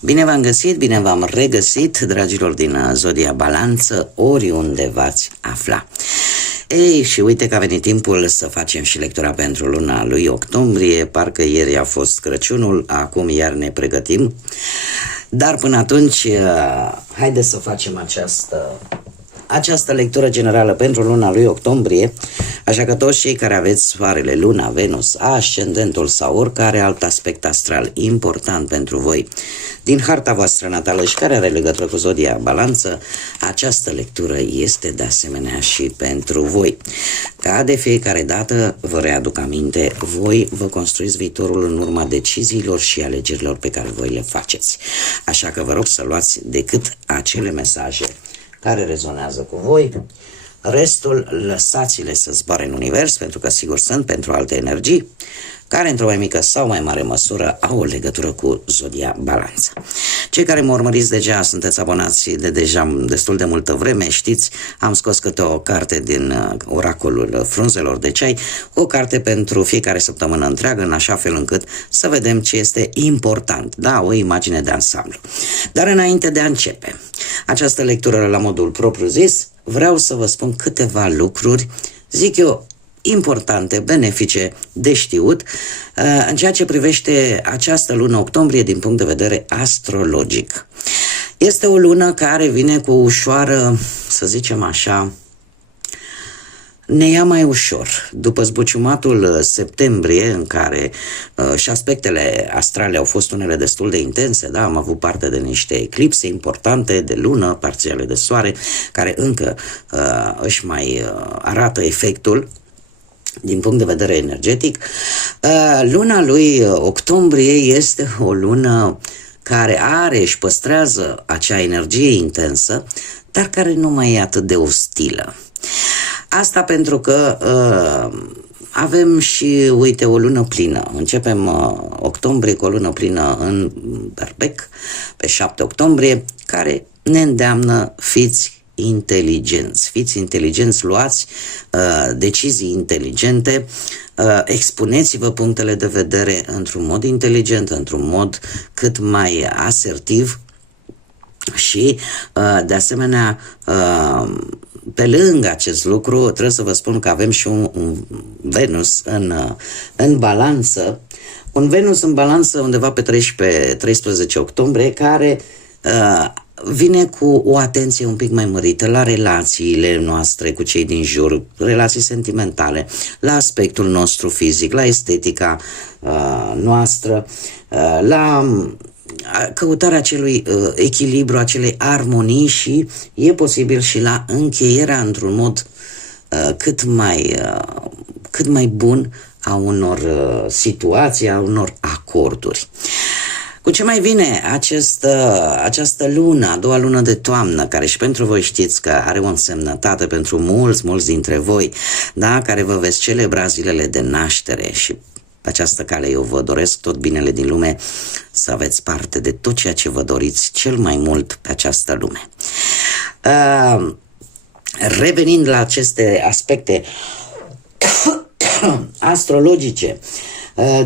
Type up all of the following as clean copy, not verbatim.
Bine v-am găsit, bine v-am regăsit, dragilor din Zodia Balanță, oriunde v-ați afla. Ei, și uite că a venit timpul să facem și lectura pentru luna lui octombrie. Parcă ieri a fost Crăciunul, acum iar ne pregătim. Dar până atunci, haideți să facem această lectură generală pentru luna lui octombrie, așa că toți cei care aveți soarele, luna, Venus, ascendentul sau oricare alt aspect astral important pentru voi din harta voastră natală și care are legătură cu Zodia Balanță, această lectură este de asemenea și pentru voi. Ca de fiecare dată, vă readuc aminte, voi vă construiți viitorul în urma deciziilor și alegerilor pe care voi le faceți. Așa că vă rog să luați decât acele mesaje care rezonează cu voi, restul lăsați-le să zboare în univers, pentru că sigur sunt pentru alte energii, care într-o mai mică sau mai mare măsură au o legătură cu Zodia Balanță. Cei care mă urmăriți deja, sunteți abonați de deja destul de multă vreme, știți, am scos câte o carte din oracolul frunzelor de ceai, o carte pentru fiecare săptămână întreagă, în așa fel încât să vedem ce este important, da, o imagine de ansamblu. Dar înainte de a începe această lectură la modul propriu zis, vreau să vă spun câteva lucruri, zic eu, importante, benefice de știut în ceea ce privește această lună octombrie din punct de vedere astrologic. Este o lună care vine cu o ușoară, să zicem așa, ne ia mai ușor. După zbuciumatul septembrie, în care și aspectele astrale au fost unele destul de intense, da, am avut parte de niște eclipse importante de lună, parțiale de soare, care încă își mai arată efectul din punct de vedere energetic. Luna lui octombrie este o lună care are și păstrează acea energie intensă, dar care nu mai e atât de ostilă. Asta pentru că avem și, uite, o lună plină. Începem octombrie cu o lună plină în Berbec, pe 7 octombrie, care ne îndeamnă fiți inteligenți, luați decizii inteligente, expuneți-vă punctele de vedere într-un mod inteligent, într-un mod cât mai asertiv și, de asemenea, pe lângă acest lucru, trebuie să vă spun că avem și un Venus în balanță, un Venus în balanță undeva pe 13 octombrie, care vine cu o atenție un pic mai mărită la relațiile noastre cu cei din jur, relații sentimentale, la aspectul nostru fizic, la estetica noastră, la căutarea acelui echilibru, acelei armonii și e posibil și la încheierea într-un mod cât mai bun a unor situații, a unor acorduri. Cu ce mai vine această lună, a doua lună de toamnă, care și pentru voi știți că are o însemnătate pentru mulți dintre voi, da, care vă veți celebra zilele de naștere și pe această cale eu vă doresc tot binele din lume, să aveți parte de tot ceea ce vă doriți cel mai mult pe această lume. Revenind la aceste aspecte astrologice,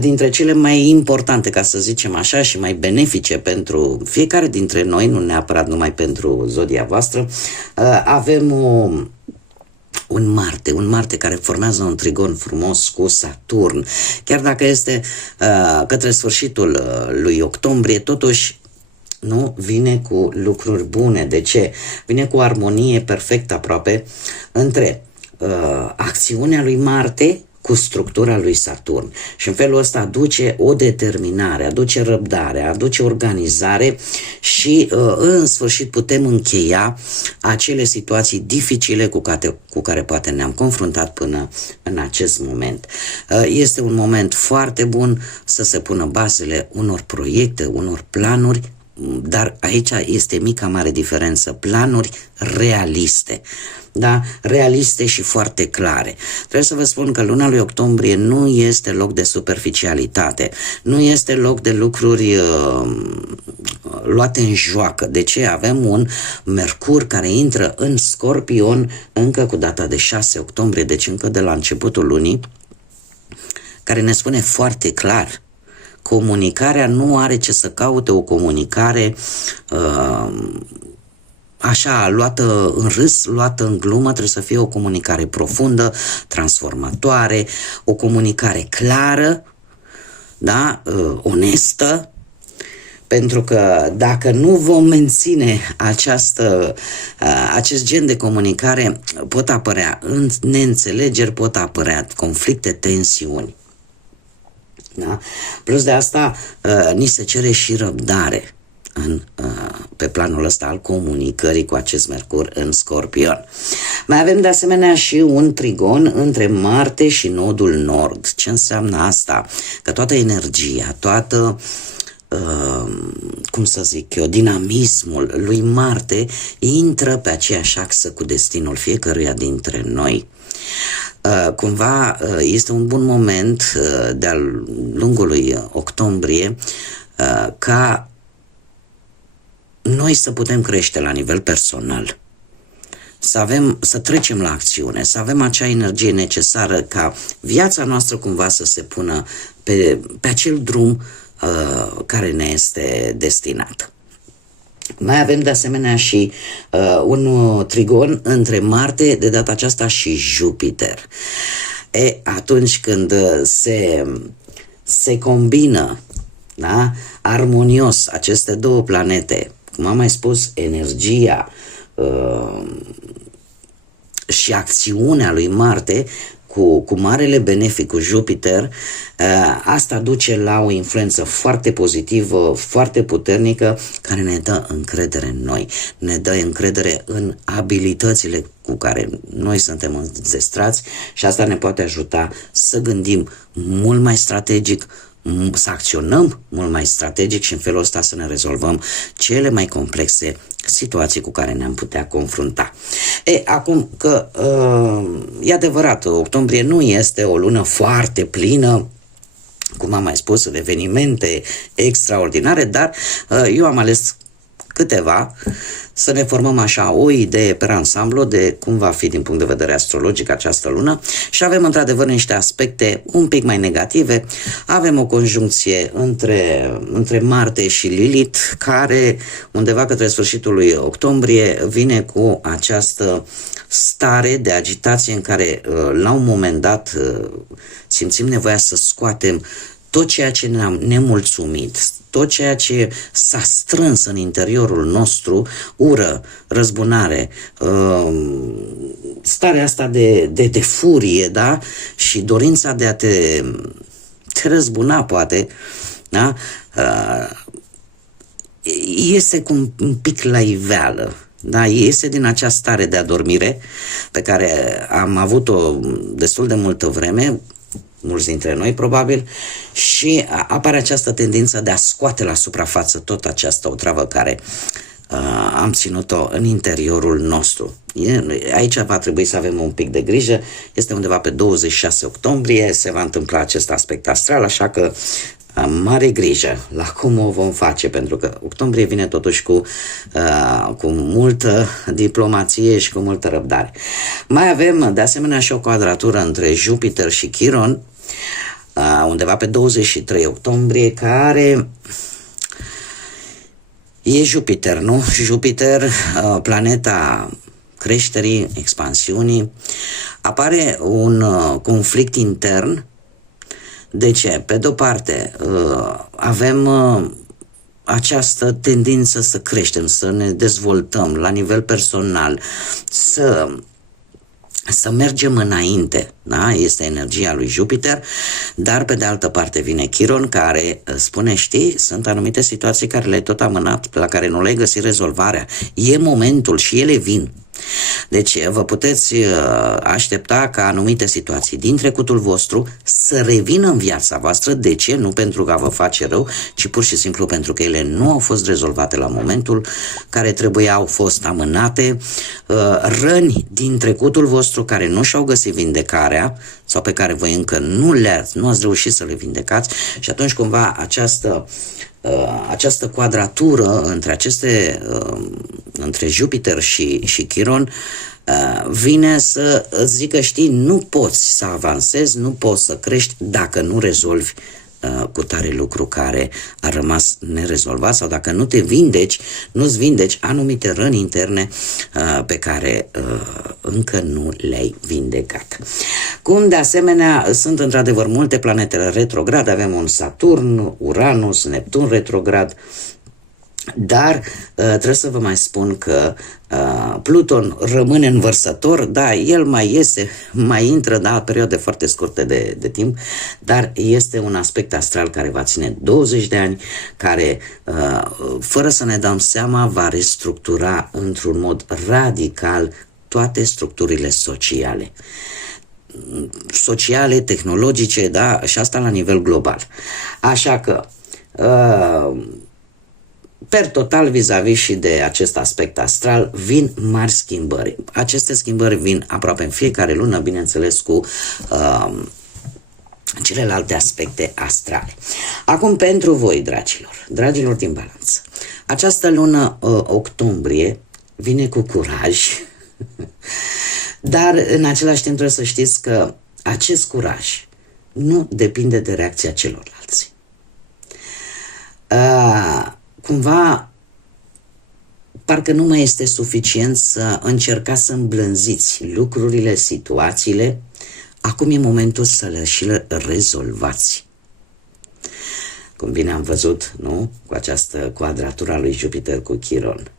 dintre cele mai importante, ca să zicem așa, și mai benefice pentru fiecare dintre noi, nu neapărat numai pentru zodia voastră, avem un Marte care formează un trigon frumos cu Saturn. Chiar dacă este către sfârșitul lui octombrie, totuși nu vine cu lucruri bune. De ce? Vine cu armonie perfectă aproape între acțiunea lui Marte cu structura lui Saturn. Și în felul ăsta aduce o determinare, aduce răbdare, aduce organizare și în sfârșit putem încheia acele situații dificile cu care poate ne-am confruntat până în acest moment. Este un moment foarte bun să se pună bazele unor proiecte, unor planuri, dar aici este mica mare diferență, planuri realiste, da? Realiste și foarte clare. Trebuie să vă spun că luna lui octombrie nu este loc de superficialitate, nu este loc de lucruri luate în joacă. De ce? Avem un Mercur care intră în Scorpion încă cu data de 6 octombrie, deci încă de la începutul lunii, care ne spune foarte clar comunicarea nu are ce să caute, o comunicare așa, luată în râs, luată în glumă, trebuie să fie o comunicare profundă, transformatoare, o comunicare clară, da? Onestă, pentru că dacă nu vom menține acest gen de comunicare, pot apărea neînțelegeri, pot apărea conflicte, tensiuni. Da? Plus de asta, ni se cere și răbdare pe planul ăsta al comunicării cu acest Mercur în Scorpion. Mai avem de asemenea și un trigon între Marte și nodul nord. Ce înseamnă asta? Că toată energia, toată cum să zic eu, dinamismul lui Marte intră pe aceeași axă cu destinul fiecăruia dintre noi. Cumva este un bun moment de-a lungul lui octombrie ca noi să putem crește la nivel personal, să trecem la acțiune, să avem acea energie necesară ca viața noastră cumva să se pună pe acel drum care ne este destinat. Mai avem de asemenea și un trigon între Marte, de data aceasta și Jupiter. Atunci când se combină, da, armonios aceste două planete, cum am mai spus, energia și acțiunea lui Marte cu marele benefic cu Jupiter, asta duce la o influență foarte pozitivă, foarte puternică, care ne dă încredere în noi, ne dă încredere în abilitățile cu care noi suntem înzestrați și asta ne poate ajuta să gândim mult mai strategic, să acționăm mult mai strategic și în felul ăsta să ne rezolvăm cele mai complexe situații cu care ne-am putea confrunta. Acum că e adevărat, octombrie nu este o lună foarte plină, cum am mai spus, în evenimente extraordinare, dar eu am ales câteva să ne formăm așa o idee pe ansamblu de cum va fi din punct de vedere astrologic această lună și avem într-adevăr niște aspecte un pic mai negative. Avem o conjuncție între Marte și Lilith, care undeva către sfârșitul lui octombrie vine cu această stare de agitație în care la un moment dat simțim nevoia să scoatem tot ceea ce ne-a nemulțumit, tot ceea ce s-a strâns în interiorul nostru, ură, răzbunare, starea asta de furie, da? Și dorința de a te răzbuna, poate, da? Este cu un pic la iveală. Da, este din acea stare de adormire pe care am avut-o destul de multă vreme, mulți dintre noi probabil, și apare această tendință de a scoate la suprafață tot această otravă care am ținut-o în interiorul nostru. Aici va trebui să avem un pic de grijă, este undeva pe 26 octombrie, se va întâmpla acest aspect astral, așa că mare grijă la cum o vom face, pentru că octombrie vine totuși cu multă diplomație și cu multă răbdare. Mai avem de asemenea și o quadratură între Jupiter și Chiron, undeva pe 23 octombrie, care e Jupiter, nu? Jupiter, planeta creșterii, expansiunii. Apare un conflict intern. De ce? Pe de-o parte, avem această tendință să creștem, să ne dezvoltăm la nivel personal, să mergem înainte, da? Este energia lui Jupiter, dar pe de altă parte vine Chiron, care spune, știi, sunt anumite situații care le-ai tot amânat, la care nu le-ai găsit rezolvarea. E momentul și ele vin. Deci vă puteți aștepta ca anumite situații din trecutul vostru să revină în viața voastră. De ce? Nu pentru că vă face rău, ci pur și simplu pentru că ele nu au fost rezolvate la momentul care trebuia, au fost amânate, răni din trecutul vostru care nu și-au găsit vindecarea sau pe care voi încă nu ați reușit să le vindecați și atunci cumva această quadratură între Jupiter și Chiron vine să îți zică, știi, nu poți să avansezi, nu poți să crești dacă nu rezolvi cu tare lucru care a rămas nerezolvat sau dacă nu te vindeci, nu-ți vindeci anumite răni interne pe care încă nu le-ai vindecat. Cum de asemenea sunt într-adevăr multe planete retrograde, avem un Saturn, Uranus, Neptun retrograd, dar trebuie să vă mai spun că Pluton rămâne învărsător, da, el mai iese, mai intră, da, perioade foarte scurte de timp, dar este un aspect astral care va ține 20 de ani, care, fără să ne dăm seama, va restructura într-un mod radical toate structurile sociale, tehnologice, da, și asta la nivel global. Așa că per total, vis-a-vis și de acest aspect astral, vin mari schimbări. Aceste schimbări vin aproape în fiecare lună, bineînțeles, cu celelalte aspecte astrale. Acum, pentru voi, dragilor din Balanță, această lună octombrie vine cu curaj, dar în același timp trebuie să știți că acest curaj nu depinde de reacția celorlalți. Cumva, parcă nu mai este suficient să încercați să îmblânziți lucrurile, situațiile. Acum e momentul să le și rezolvați. Cum bine am văzut, nu? Cu această quadratură a lui Jupiter cu Chiron.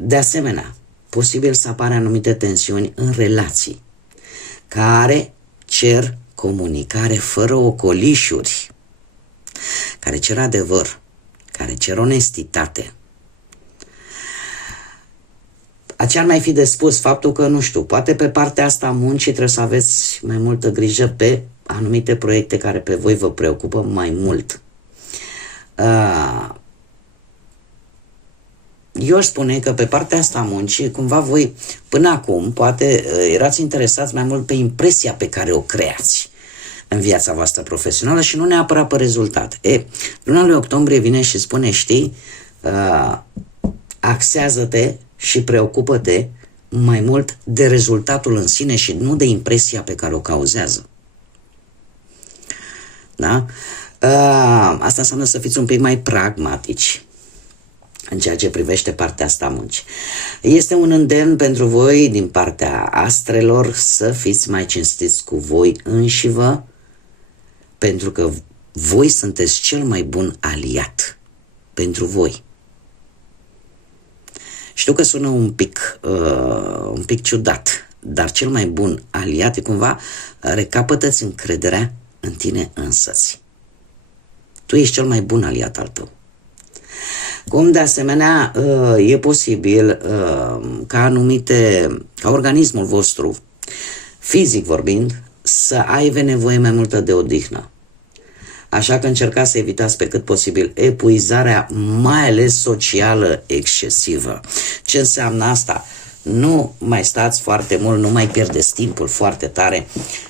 De asemenea, posibil să apară anumite tensiuni în relații care cer comunicare fără ocolișuri, care cer adevăr, care cer onestitate. Ce ar mai fi de spus? Faptul că, nu știu, poate pe partea asta a muncii trebuie să aveți mai multă grijă pe anumite proiecte care pe voi vă preocupă mai mult. Eu aș spune că pe partea asta a muncii, cumva voi, până acum, poate erați interesați mai mult pe impresia pe care o creați în viața voastră profesională și nu neapărat pe rezultate. Luna lui octombrie vine și spune, știi, axează-te și preocupă-te mai mult de rezultatul în sine și nu de impresia pe care o cauzează. Da? Asta înseamnă să fiți un pic mai pragmatici în ceea ce privește partea asta a muncii. Este un îndemn pentru voi din partea astrelor să fiți mai cinstiți cu voi înșivă, pentru că voi sunteți cel mai bun aliat pentru voi. Știu că sună un pic ciudat, dar cel mai bun aliat e cumva recapătă-ți încrederea în tine însăți. Tu ești cel mai bun aliat al tău. Cum de asemenea e posibil ca organismul vostru, fizic vorbind, să aibă nevoie mai multă de odihnă. Așa că încercați să evitați pe cât posibil epuizarea, mai ales socială, excesivă. Ce înseamnă asta? Nu mai stați foarte mult, nu mai pierdeți timpul foarte tare,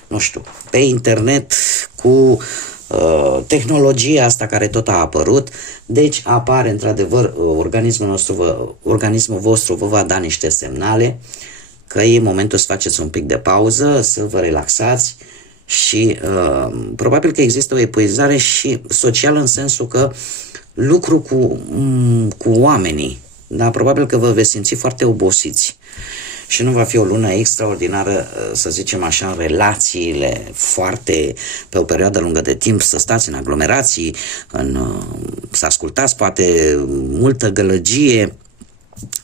nu știu, pe internet cu tehnologia asta care tot a apărut. Deci apare într-adevăr organismul vostru vă va da niște semnale că e momentul să faceți un pic de pauză, să vă relaxați și probabil că există o epuizare și socială în sensul că lucru cu oamenii, dar probabil că vă veți simți foarte obosiți și nu va fi o lună extraordinară, să zicem așa, în relațiile foarte, pe o perioadă lungă de timp, să stați în aglomerații, să ascultați poate multă gălăgie,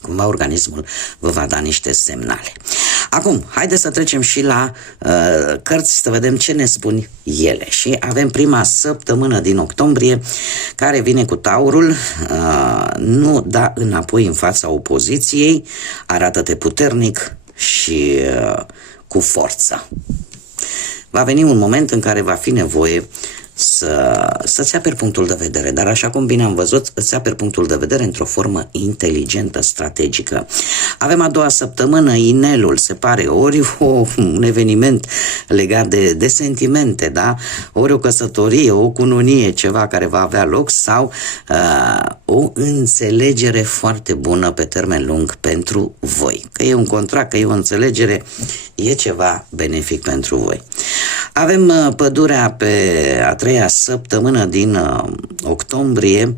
cumva organismul vă va da niște semnale. Acum, haideți să trecem și la cărți, să vedem ce ne spun ele. Și avem prima săptămână din octombrie, care vine cu Taurul, nu da înapoi în fața opoziției, arată-te puternic și cu va veni un moment în care va fi nevoie să-ți aperi punctul de vedere, dar așa cum bine am văzut, îți aperi punctul de vedere într-o formă inteligentă, strategică. Avem a doua săptămână, Inelul, se pare, ori un eveniment legat de sentimente, da? Ori o căsătorie, o cununie, ceva care va avea loc sau o înțelegere foarte bună pe termen lung pentru voi. Că e un contract, că e o înțelegere, e ceva benefic pentru voi. Avem Pădurea pe a treia săptămână din octombrie,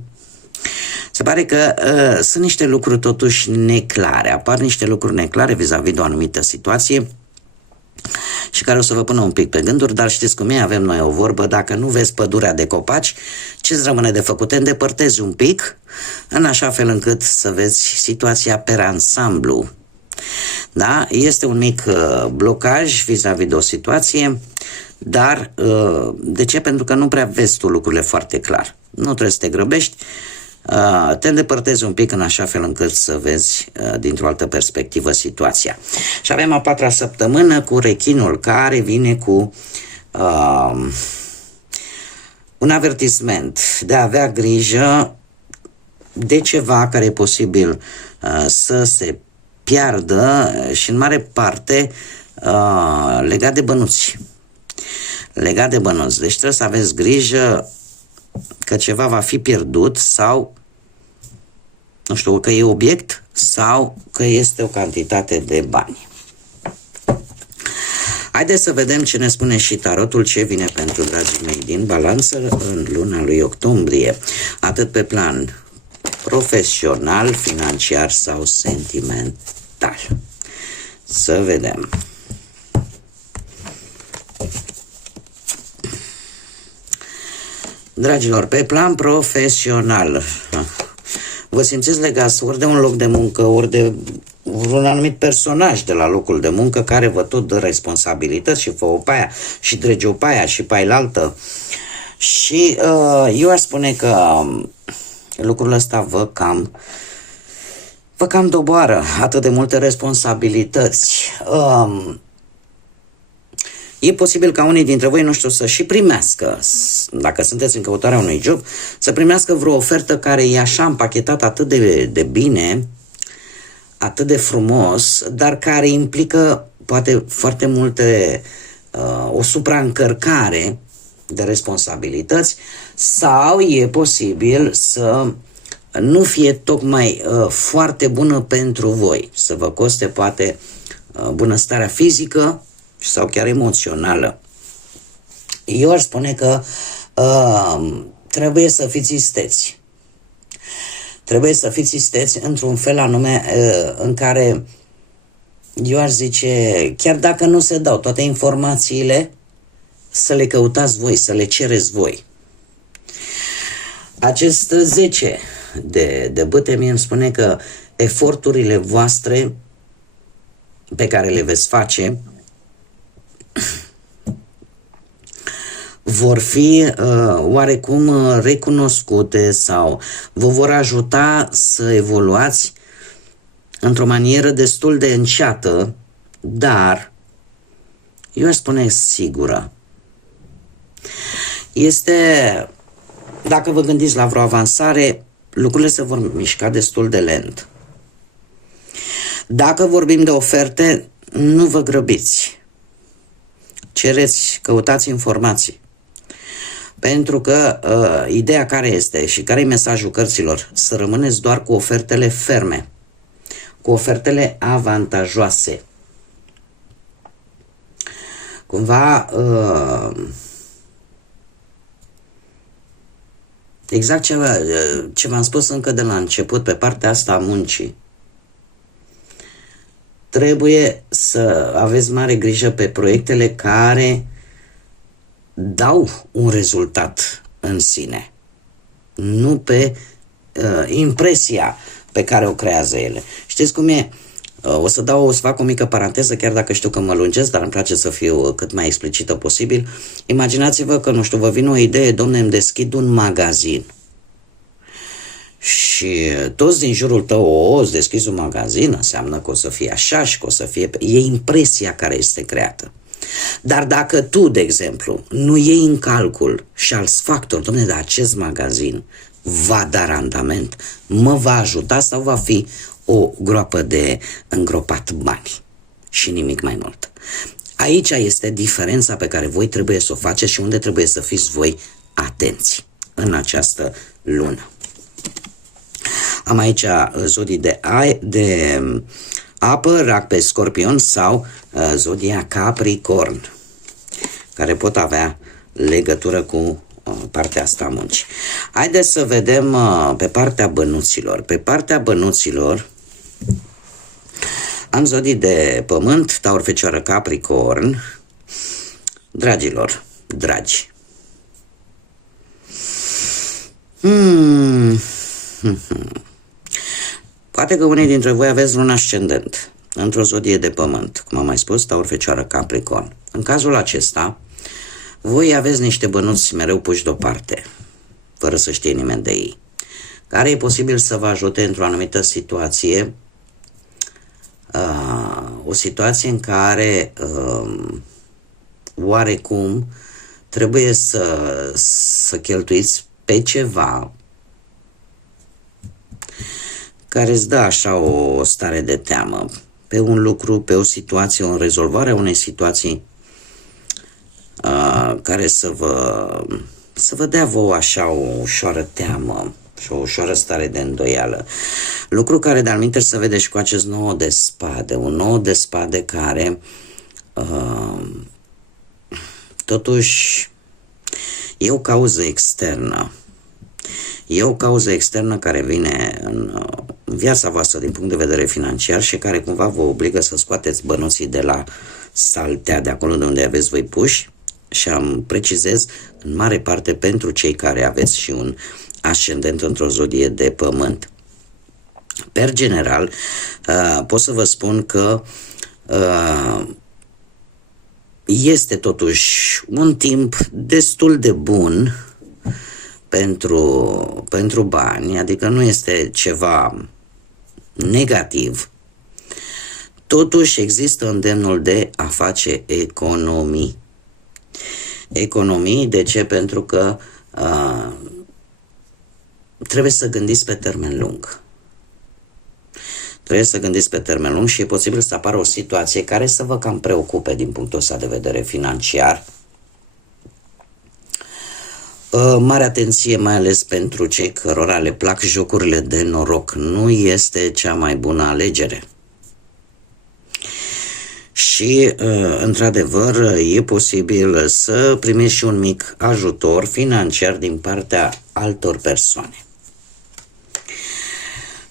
se pare că sunt niște lucruri totuși neclare, apar niște lucruri neclare vis-a-vis de o anumită situație și care o să vă pună un pic pe gânduri, dar știți cum e, avem noi o vorbă, dacă nu vezi pădurea de copaci, ce-ți rămâne de făcut? Te îndepărtezi un pic, în așa fel încât să vezi situația pe ansamblu. Da? Este un mic blocaj vis-a-vis de o situație, dar de ce? Pentru că nu prea vezi tu lucrurile foarte clar. Nu trebuie să te grăbești, te îndepărtezi un pic în așa fel încât să vezi dintr-o altă perspectivă situația. Și avem a patra săptămână cu rechinul care vine cu un avertisment de a avea grijă de ceva care e posibil să se piardă și în mare parte legat de bănuți. Legat de bănuți. Deci trebuie să aveți grijă că ceva va fi pierdut sau, nu știu, că e obiect sau că este o cantitate de bani. Haideți să vedem ce ne spune și tarotul, ce vine pentru dragii mei din balanță în luna lui octombrie, atât pe plan profesional, financiar sau sentimental. Să vedem. Dragilor, pe plan profesional, vă simțiți legați ori de un loc de muncă, ori de un anumit personaj de la locul de muncă care vă tot dă responsabilități și fă-o pe aia și drege-o pe aia și pe ailaltă. Și eu aș spune că lucrul ăsta vă cam doboară, atât de multe responsabilități. E posibil ca unii dintre voi, nu știu, să și primească, dacă sunteți în căutarea unui job, să primească vreo ofertă care e așa împachetat atât de bine, atât de frumos, dar care implică poate foarte multe, o supraîncărcare de responsabilități, sau e posibil să nu fie tocmai foarte bună pentru voi, să vă coste poate bunăstarea fizică sau chiar emoțională. Eu aș spune că trebuie să fiți isteți. Trebuie să fiți isteți într-un fel anume în care, eu aș zice, chiar dacă nu se dau toate informațiile, să le căutați voi, să le cereți voi. Acest 10 de bâte mie îmi spune că eforturile voastre pe care le veți face vor fi oarecum recunoscute sau vă vor ajuta să evoluați într-o manieră destul de înceată, dar eu aș spune sigură. Este, dacă vă gândiți la vreo avansare, lucrurile se vor mișca destul de lent. Dacă vorbim de oferte, nu vă grăbiți. Cereți, căutați informații. Pentru că ideea care este și care e mesajul cărților? Să rămâneți doar cu ofertele ferme, cu ofertele avantajoase. Cumva, exact ce v-am spus încă de la început pe partea asta a muncii. Trebuie să aveți mare grijă pe proiectele care dau un rezultat în sine, nu pe impresia pe care o creează ele. Știți cum e? O să fac o mică paranteză, chiar dacă știu că mă lungesc, dar îmi place să fiu cât mai explicită posibil. Imaginați-vă că, nu știu, vă vine o idee, domne, îmi deschid un magazin. Și toți din jurul tău, îți deschizi un magazin, înseamnă că o să fie așa și că o să fie... E impresia care este creată. Dar dacă tu, de exemplu, nu iei în calcul și alți factori, dom'le, de acest magazin va da randament, mă va ajuta sau va fi o groapă de îngropat bani și nimic mai mult. Aici este diferența pe care voi trebuie să o faceți și unde trebuie să fiți voi atenți în această lună. Am aici zodii de apă, rac pe Scorpion sau zodia Capricorn, care pot avea legătură cu partea asta a muncii. Haideți să vedem pe partea bănuților. Pe partea bănuților am zodii de pământ, Taur, Fecioară, Capricorn. Dragilor, dragi. Poate că unii dintre voi aveți un ascendent într-o zodie de pământ, cum am mai spus, Taur, Fecioară, Capricorn. În cazul acesta, voi aveți niște bănuți mereu puși deoparte, fără să știe nimeni de ei, care e posibil să vă ajute într-o anumită situație, o situație în care oarecum trebuie să cheltuiți pe ceva care îți dă așa o stare de teamă, pe un lucru, pe o situație, o rezolvare a unei situații care să vă dea vouă așa o ușoară teamă și o ușoară stare de îndoială. Lucru care de-al minteri se vede și cu acest 9 de spade, un 9 de spade care totuși e o cauză externă. E o cauză externă care vine în viața voastră din punct de vedere financiar și care cumva vă obligă să scoateți bănuții de la saltea, de acolo de unde aveți voi puși, și am precizez în mare parte pentru cei care aveți și un ascendent într-o zodie de pământ. Per general, pot să vă spun că este totuși un timp destul de bun pentru bani, adică nu este ceva negativ. Totuși există îndemnul de a face economii. Economii, de ce? Pentru că trebuie să gândiți pe termen lung. Trebuie să gândiți pe termen lung și e posibil să apară o situație care să vă cam preocupe din punctul ăsta de vedere financiar. Mare atenție, mai ales pentru cei cărora le plac jocurile de noroc. Nu este cea mai bună alegere. Și, într-adevăr, e posibil să primiți și un mic ajutor financiar din partea altor persoane.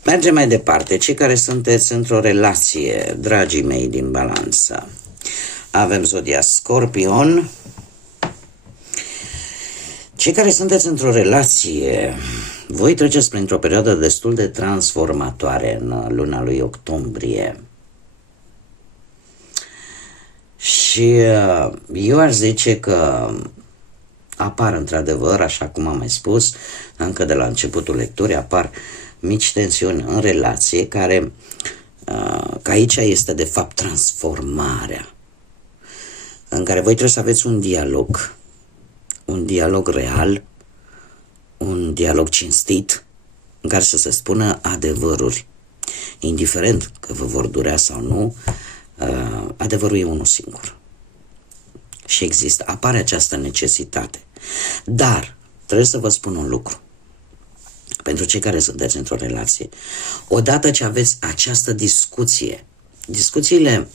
Mergem mai departe. Cei care sunteți într-o relație, dragii mei din Balanță. Avem zodia Scorpion. Cei care sunteți într-o relație, voi treceți printr-o perioadă destul de transformatoare în luna lui octombrie. Și eu aș zice că apar într-adevăr, așa cum am mai spus, încă de la începutul lecturii, apar mici tensiuni în relație, că aici este de fapt transformarea, în care voi trebuie să aveți un dialog real, un dialog cinstit, în care să se spună adevăruri, indiferent că vă vor durea sau nu. Adevărul e unul singur și apare această necesitate. Dar trebuie să vă spun un lucru pentru cei care sunteți într-o relație. Odată ce aveți această discuție, discuțiile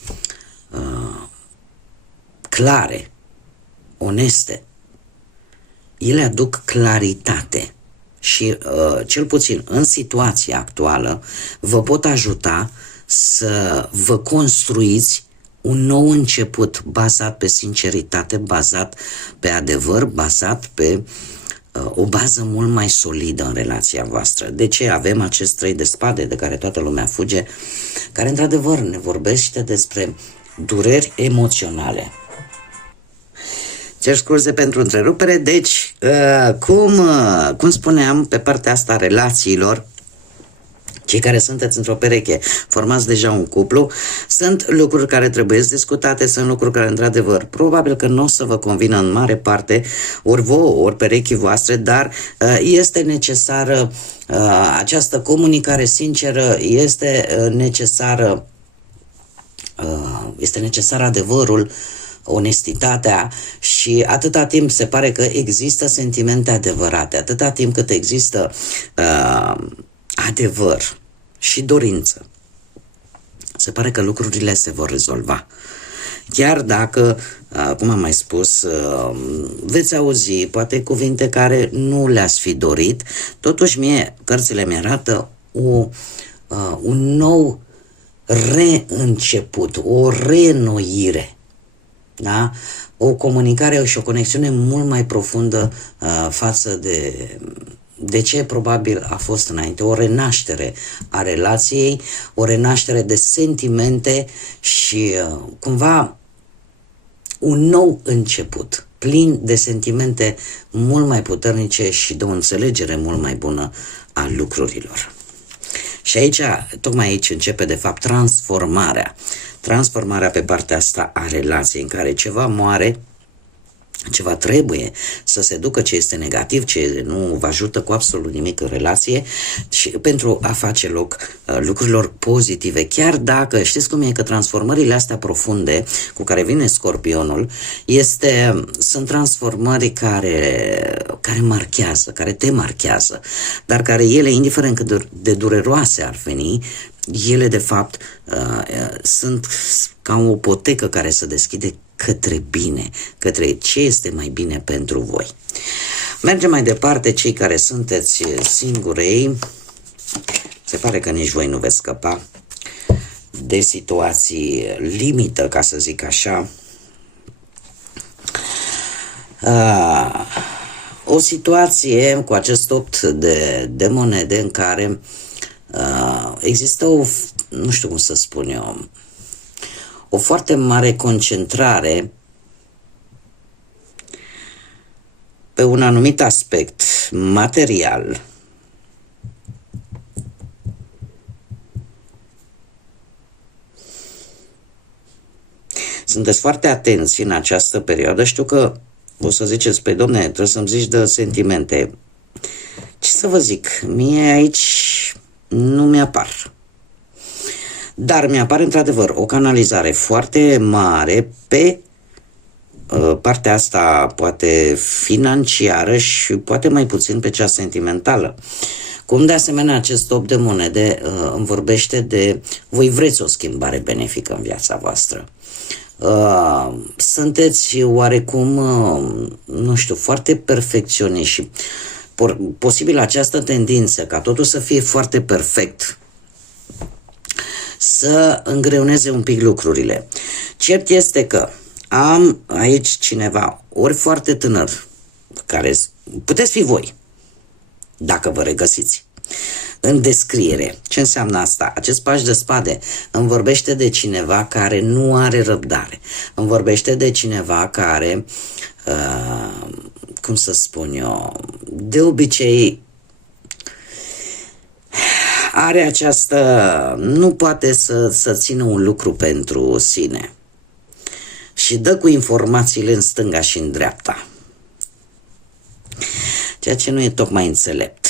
clare, oneste, ele aduc claritate și cel puțin în situația actuală vă pot ajuta să vă construiți un nou început bazat pe sinceritate, bazat pe adevăr, bazat pe o bază mult mai solidă în relația voastră. De ce avem acest 3 de spade de care toată lumea fuge, care într-adevăr ne vorbește despre dureri emoționale. Cer scuze pentru întrerupere. Deci, cum spuneam, pe partea asta a relațiilor, cei care sunteți într-o pereche, formați deja un cuplu, sunt lucruri care trebuie discutate, sunt lucruri care, într-adevăr, probabil că nu o să vă convină în mare parte, ori vouă, ori perechii voastre, dar este necesară această comunicare sinceră, este necesar adevărul, onestitatea și atâta timp se pare că există sentimente adevărate, atâta timp cât există adevăr și dorință, se pare că lucrurile se vor rezolva. Chiar dacă, cum am mai spus, veți auzi poate cuvinte care nu le-ați fi dorit, totuși cărțile mi-arată un nou reînceput, o reînnoire, da? O comunicare și o conexiune mult mai profundă față de ce probabil a fost înainte, o renaștere a relației, o renaștere de sentimente și cumva un nou început, plin de sentimente mult mai puternice și de o înțelegere mult mai bună a lucrurilor. Și aici, tocmai aici începe de fapt transformarea pe partea asta a relației, în care ceva moare, ceva trebuie să se ducă, ce este negativ, ce nu vă ajută cu absolut nimic în relație, și pentru a face loc lucrurilor pozitive. Chiar dacă, știți cum e, că transformările astea profunde cu care vine Scorpionul sunt transformări care marchează, care te marchează, dar care ele, indiferent cât de dureroase ar veni, ele de fapt sunt ca o potecă care se deschide către bine, către ce este mai bine pentru voi. Mergem mai departe, cei care sunteți singurei, se pare că nici voi nu veți scăpa de situații limită, ca să zic așa. O situație cu acest 8 de monede în care există nu știu cum să spun eu, o foarte mare concentrare pe un anumit aspect material sunteți foarte atenți în această perioadă. Știu că o să ziceți, pe domne, trebuie să-mi zici de sentimente. Ce să vă zic, mie aici nu mi-apar. Dar mi-apare într-adevăr o canalizare foarte mare pe partea asta poate financiară și poate mai puțin pe cea sentimentală. Cum de asemenea acest 8 de monede îmi vorbește de voi vreți o schimbare benefică în viața voastră. Sunteți oarecum, nu știu, foarte perfecționiști și posibil această tendință ca totul să fie foarte perfect să îngreuneze un pic lucrurile. Cert este că am aici cineva, ori foarte tânăr, care puteți fi voi, dacă vă regăsiți în descriere. Ce înseamnă asta? Acest paș de spade îmi vorbește de cineva care nu are răbdare. Îmi vorbește de cineva care, cum să spun eu, de obicei are nu poate să țină un lucru pentru sine și dă cu informațiile în stânga și în dreapta, ceea ce nu e tocmai înțelept.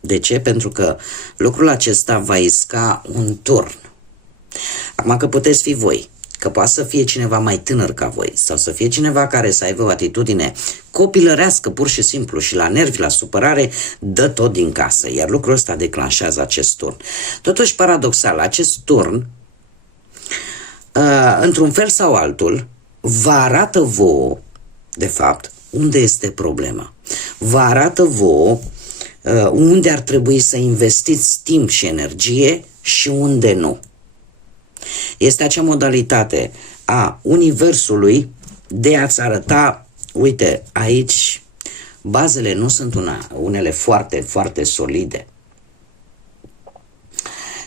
De ce? Pentru că lucrul acesta va isca un turn. Acum, că puteți fi voi, că poate să fie cineva mai tânăr ca voi sau să fie cineva care să aibă o atitudine copilărească pur și simplu și la nervi, la supărare, dă tot din casă, iar lucrul ăsta declanșează acest turn. Totuși, paradoxal, acest turn, într-un fel sau altul, vă arată vouă, de fapt, unde este problema. Vă arată vouă unde ar trebui să investiți timp și energie și unde nu. Este acea modalitate a Universului de a-ți arăta, uite, aici bazele nu sunt unele foarte, foarte solide.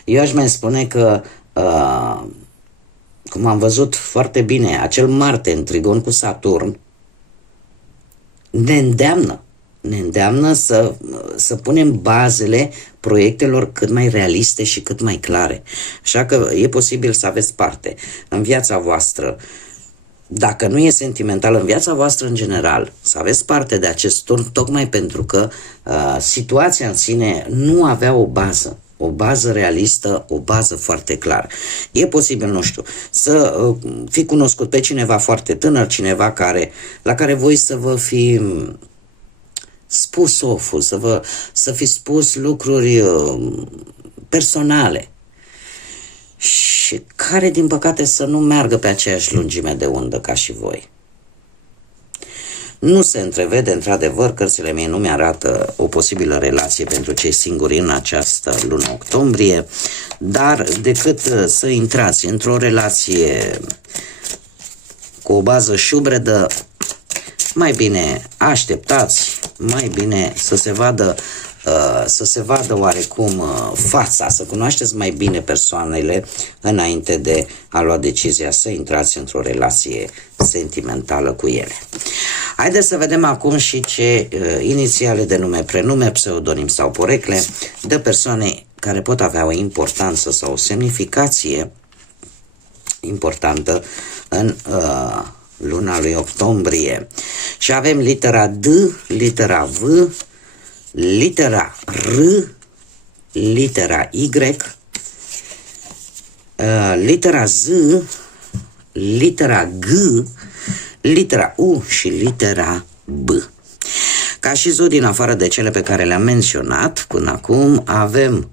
Eu aș mai spune că, cum am văzut foarte bine, acel Marte în trigon cu Saturn ne îndeamnă să punem bazele proiectelor cât mai realiste și cât mai clare. Așa că e posibil să aveți parte în viața voastră, dacă nu e sentimental, în viața voastră în general, să aveți parte de acest turn, tocmai pentru că situația în sine nu avea o bază realistă, o bază foarte clară. E posibil, nu știu, să fi cunoscut pe cineva foarte tânăr, cineva la care voi să vă fi spus oful, să fi spus lucruri personale și care, din păcate, să nu meargă pe aceeași lungime de undă ca și voi. Nu se întrevede, într-adevăr, cărțile mie nu mi-arată o posibilă relație pentru cei singuri în această lună octombrie, dar decât să intrați într-o relație cu o bază șubredă, mai bine așteptați, mai bine să se vadă oarecum fața, să cunoașteți mai bine persoanele înainte de a lua decizia să intrați într-o relație sentimentală cu ele. Haideți să vedem acum și ce inițiale de nume, prenume, pseudonim sau porecle de persoane care pot avea o importanță sau o semnificație importantă în luna lui octombrie. Și avem litera D, litera V, litera R, litera Y, litera Z, litera G, litera U și litera B. Ca și zodii, în afară de cele pe care le-am menționat până acum, avem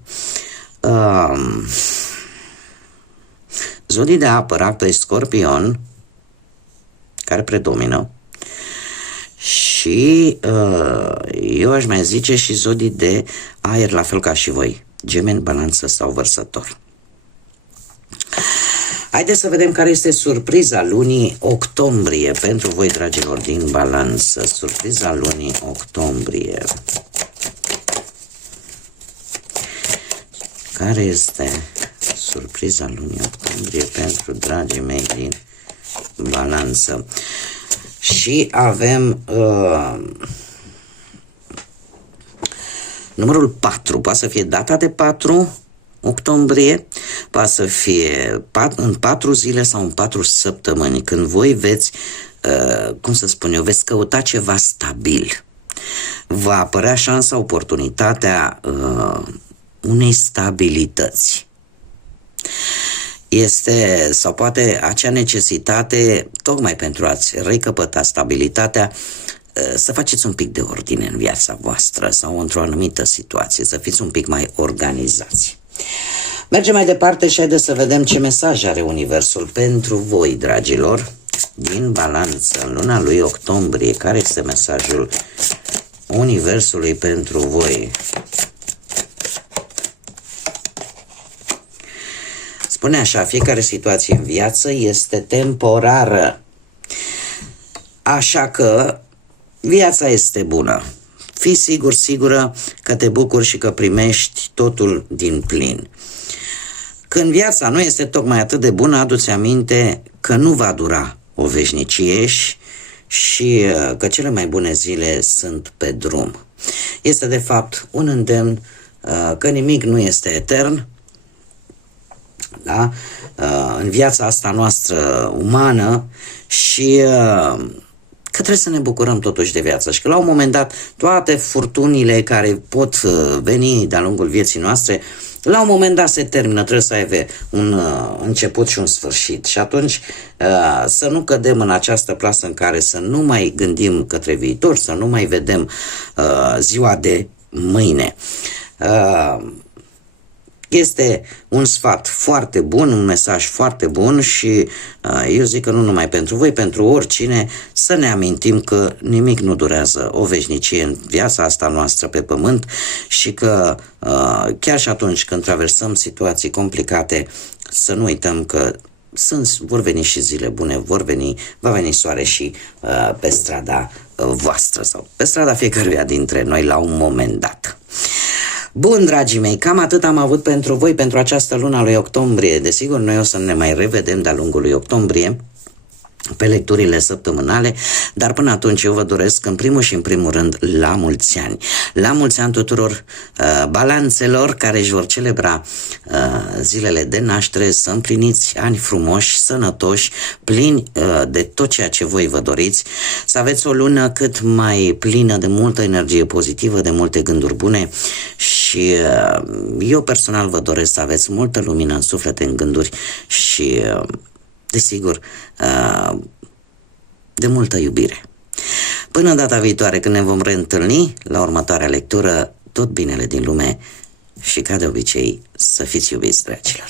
zodii de apă, Rac, Pești, Scorpion, care predomină, și eu aș mai zice și zodii de aer, la fel ca și voi, Gemeni, Balanță sau Vărsător. Haideți să vedem care este surpriza lunii octombrie pentru voi, dragilor din Balanță. Surpriza lunii octombrie. Care este surpriza lunii octombrie pentru dragii mei din Balanță? Și avem numărul 4, poate să fie data de 4 octombrie, poate să fie în 4 zile sau în 4 săptămâni, când voi veți, cum să spun eu, veți căuta ceva stabil. Va apărea șansa, oportunitatea unei stabilități. Este, sau poate acea necesitate, tocmai pentru a-ți recăpăta stabilitatea, să faceți un pic de ordine în viața voastră sau într-o anumită situație, să fiți un pic mai organizați. Mergem mai departe și haideți să vedem ce mesaj are Universul pentru voi, dragilor, din Balanță, în luna lui octombrie. Care este mesajul Universului pentru voi? Spune așa: fiecare situație în viață este temporară, așa că viața este bună. Fii sigur, sigură că te bucuri și că primești totul din plin. Când viața nu este tocmai atât de bună, adu-ți aminte că nu va dura o veșnicie și că cele mai bune zile sunt pe drum. Este de fapt un îndemn că nimic nu este etern, da? În viața asta noastră umană, și că trebuie să ne bucurăm totuși de viață și că la un moment dat toate furtunile care pot veni de-a lungul vieții noastre, la un moment dat se termină, trebuie să aibă un început și un sfârșit. Și atunci să nu cădem în această plasă în care să nu mai gândim către viitor, să nu mai vedem ziua de mâine. Este un sfat foarte bun, un mesaj foarte bun și eu zic că nu numai pentru voi, pentru oricine, să ne amintim că nimic nu durează o veșnicie în viața asta noastră pe pământ și că chiar și atunci când traversăm situații complicate, să nu uităm că vor veni și zile bune, va veni soare și pe strada voastră sau pe strada fiecăruia dintre noi la un moment dat. Bun, dragii mei, cam atât am avut pentru voi pentru această lună lui octombrie. Desigur, noi o să ne mai revedem de-a lungul lui octombrie pe lecturile săptămânale, dar până atunci eu vă doresc în primul și în primul rând la mulți ani. La mulți ani tuturor balanțelor care își vor celebra zilele de naștere, să împliniți ani frumoși, sănătoși, plini de tot ceea ce voi vă doriți, să aveți o lună cât mai plină de multă energie pozitivă, de multe gânduri bune și eu personal vă doresc să aveți multă lumină în suflet, în gânduri și desigur, de multă iubire. Până data viitoare, când ne vom reîntâlni la următoarea lectură, tot binele din lume și, ca de obicei, să fiți iubiți, dragilor.